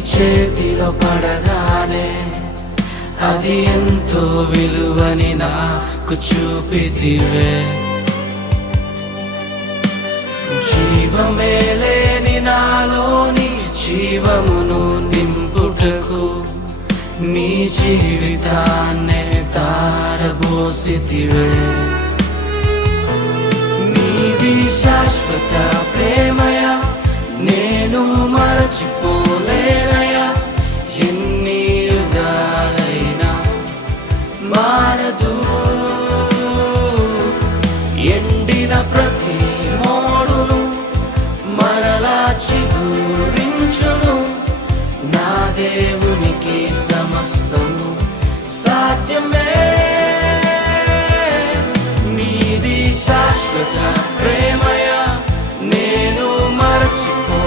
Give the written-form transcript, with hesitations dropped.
చేతిలో పడగానే అది ఎంతో విలువని నాకు చూపితివే. జీవమే లేని నాలోని జీవమును నింపుటకు నీ జీవితాన్నే తారబోసితివే. నీది శాశ్వత ప్రేమయ నేను మరచిపోలేనయా. ఎన్ని యుగాలైనా మారదు. ఎండిన ప్రతి మోడును మరలా చిగురించును. నా దేవునికి సమస్తము సాధ్యమే. నీది శాశ్వత ప్రేమ